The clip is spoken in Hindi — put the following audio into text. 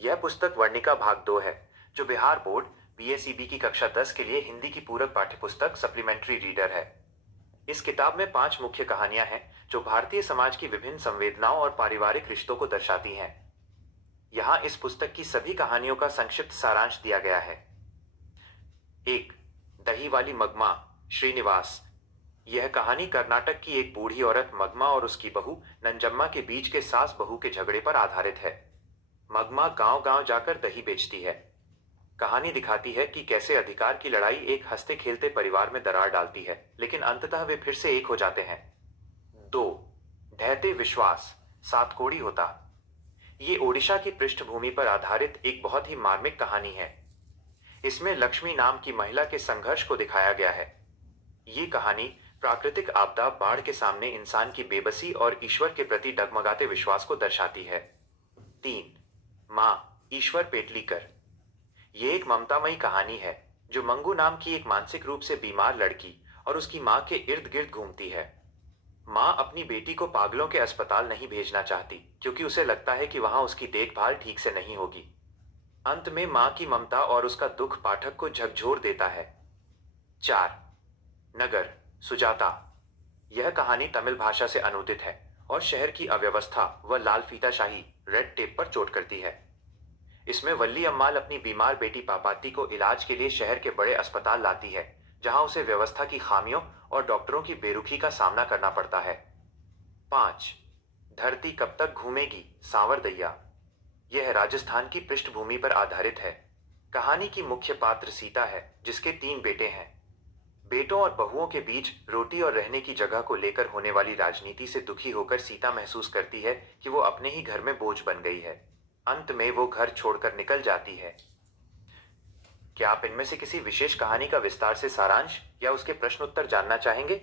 यह पुस्तक वर्णिका भाग 2 है, जो बिहार बोर्ड बीएसईबी की कक्षा 10 के लिए हिंदी की पूरक पाठ्यपुस्तक सप्लीमेंट्री रीडर है। इस किताब में 5 मुख्य कहानियां हैं, जो भारतीय समाज की विभिन्न संवेदनाओं और पारिवारिक रिश्तों को दर्शाती हैं। यहाँ इस पुस्तक की सभी कहानियों का संक्षिप्त सारांश दिया गया है। 1. दही वाली मगमा, श्रीनिवास। यह कहानी कर्नाटक की एक बूढ़ी औरत मगमा और उसकी बहू नंजम्मा के बीच के सास बहू के झगड़े पर आधारित है। मगमा गांव-गांव जाकर दही बेचती है। कहानी दिखाती है कि कैसे अधिकार की लड़ाई एक हंसते खेलते परिवार में दरार डालती है, लेकिन अंततः वे फिर से एक हो जाते हैं। 2. ढहते विश्वास, सातकोड़ी होता। ये ओडिशा की पृष्ठभूमि पर आधारित एक बहुत ही मार्मिक कहानी है। इसमें लक्ष्मी नाम की महिला के संघर्ष को दिखाया गया है। ये कहानी प्राकृतिक आपदा बाढ़ के सामने इंसान की बेबसी और ईश्वर के प्रति डगमगाते विश्वास को दर्शाती है। 3. मां, ईश्वर पेटलीकर। ये एक ममतामयी कहानी है, जो मंगू नाम की एक मानसिक रूप से बीमार लड़की और उसकी मां के इर्द गिर्द घूमती है। मां अपनी बेटी को पागलों के अस्पताल नहीं भेजना चाहती, क्योंकि उसे लगता है कि वहां उसकी देखभाल ठीक से नहीं होगी। अंत में मां की ममता और उसका दुख पाठक को झकझोर देता है। 4. नगर, सुजाता। यह कहानी तमिल भाषा से अनुदित है और शहर की अव्यवस्था व लाल फीताशाही, रेड टेप पर चोट करती है। इसमें वल्ली अम्माल अपनी बीमार बेटी पापाती को इलाज के लिए शहर के बड़े अस्पताल लाती है, जहां उसे व्यवस्था की खामियों और डॉक्टरों की बेरुखी का सामना करना पड़ता है। 5. धरती कब तक घूमेगी, सांवरदैया। यह राजस्थान की पृष्ठभूमि पर आधारित है। कहानी की मुख्य पात्र सीता है, जिसके 3 बेटे हैं। बेटों और बहुओं के बीच रोटी और रहने की जगह को लेकर होने वाली राजनीति से दुखी होकर सीता महसूस करती है कि वो अपने ही घर में बोझ बन गई है। अंत में वो घर छोड़कर निकल जाती है। क्या आप इनमें से किसी विशेष कहानी का विस्तार से सारांश या उसके प्रश्न उत्तर जानना चाहेंगे?